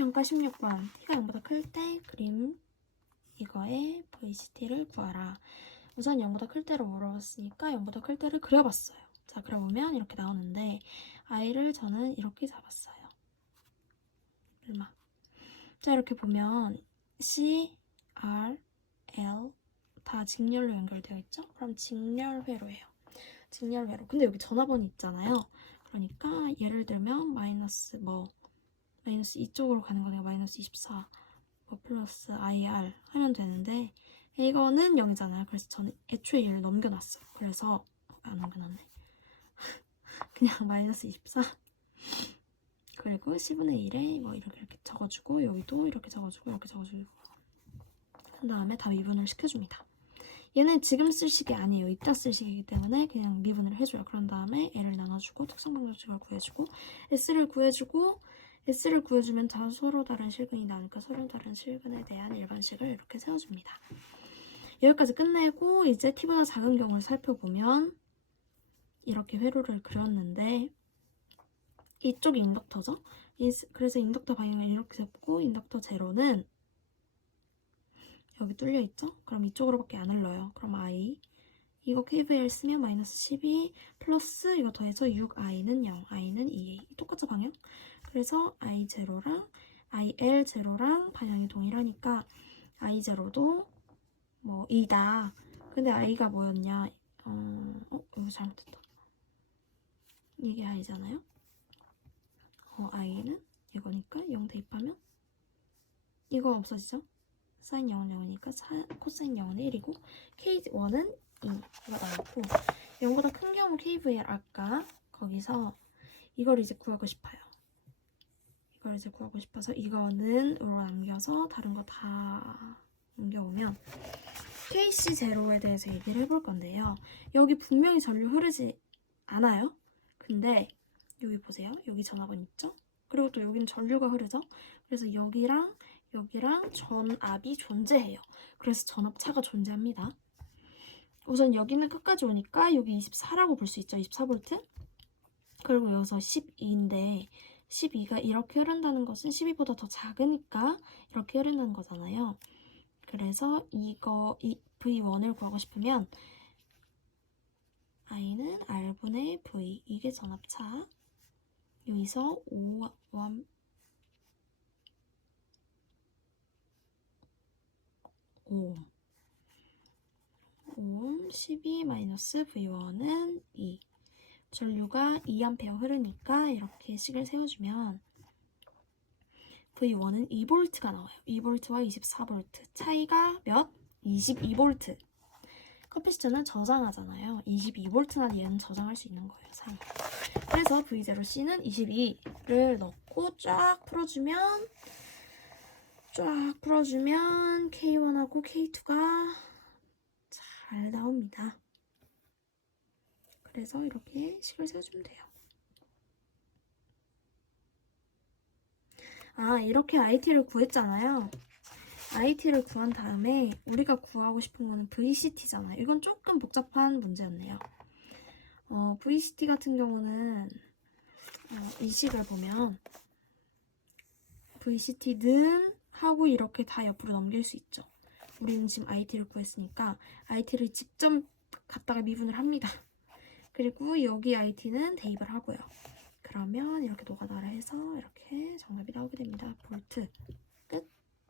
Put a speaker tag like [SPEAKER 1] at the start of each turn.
[SPEAKER 1] 평가 16번 t가 0보다 클 때 그림 이거의 VCT를 구하라. 우선 0보다 클 때로 물어봤으니까 0보다 클 때를 그려봤어요. 자, 그려보면 이렇게 나오는데 i를 저는 이렇게 잡았어요. 얼마? 자, 이렇게 보면 C, R, L 다 직렬로 연결되어 있죠? 그럼 직렬회로예요. 직렬회로. 근데 여기 전화번호 있잖아요. 그러니까 예를 들면 마이너스 뭐 마이너스 이쪽으로 가는 거네요. 마이너스 24 뭐 플러스 IR 하면 되는데 이거는 0이잖아요. 그래서 저는 애초에 얘를 넘겨놨어요. 그래서 안 넘겨놨네. 그냥 마이너스 24 그리고 10분의 1에 뭐 이렇게 이렇게 적어주고 여기도 이렇게 적어주고 이렇게 적어주고 한 다음에 다 미분을 시켜줍니다. 얘는 지금 쓸 식이 아니에요. 이따 쓸 식이기 때문에 그냥 미분을 해줘요. 그런 다음에 L을 나눠주고 특성 방정식을 구해주고 S를 구해주고 S를 구해주면 다 서로 다른 실근이 나오니까 서로 다른 실근에 대한 일반식을 이렇게 세워줍니다. 여기까지 끝내고 이제 t보다 작은 경우를 살펴보면 이렇게 회로를 그렸는데 이쪽이 인덕터죠? 이- 그래서 인덕터 방향을 이렇게 잡고 인덕터 제로는 여기 뚫려 있죠? 그럼 이쪽으로밖에 안 흘러요. 그럼 i 이거 KVL 쓰면 마이너스 12 플러스 이거 더해서 6i는 0, i는 2a 똑같죠 방향? 그래서 i 제로랑 il 제로랑 방향이 동일하니까 i 제로도 뭐 2다. 근데 i가 뭐였냐? 어, 어 이거 잘못했다. 이게 i잖아요. 어 i는 이거니까 0 대입하면 이거 없어지죠? 사인 0은 0이니까 사, 코사인 0은 1이고 K1은 2가 나왔고 0보다 큰 경우 KVL 아까 거기서 이걸 이제 구하고 싶어요. 이걸 이제 구하고 싶어서 이거는 으로 남겨서 다른 거 다 옮겨오면 KC0에 대해서 얘기를 해볼 건데요. 여기 분명히 전류 흐르지 않아요. 근데 여기 보세요. 여기 전압은 있죠? 그리고 또 여기는 전류가 흐르죠? 그래서 여기랑 여기랑 전압이 존재해요. 그래서 전압차가 존재합니다. 우선 여기는 끝까지 오니까 여기 24라고 볼 수 있죠. 24V. 그리고 여기서 12인데 12가 이렇게 흐른다는 것은 12보다 더 작으니까 이렇게 흐른다는 거잖아요. 그래서 이거 이 V1을 구하고 싶으면 i는 r분의 v 이게 전압차. 여기서 5, 1 5 5 12 마이너스 V1은 2 전류가 2A 흐르니까 이렇게 식을 세워주면 V1은 2V가 나와요. 2V와 24V 차이가 몇? 22V 커피스트는 저장하잖아요. 22V나 얘는 저장할 수 있는 거예요. 3. 그래서 V0C는 22를 넣고 쫙 풀어주면 쫙 풀어주면 K1하고 K2가 잘 나옵니다. 그래서 이렇게 식을 세워주면 돼요. 아, 이렇게 IT를 구했잖아요. IT를 구한 다음에 우리가 구하고 싶은 거는 VCT잖아요. 이건 조금 복잡한 문제였네요. 어, VCT 같은 경우는 어, 이 식을 보면 VCT는 하고 이렇게 다 옆으로 넘길 수 있죠. 우리는 지금 IT를 구했으니까 IT를 직접 갖다가 미분을 합니다. 그리고 여기 IT는 대입을 하고요. 그러면 이렇게 노가다를 해서 이렇게 정답이 나오게 됩니다. 볼트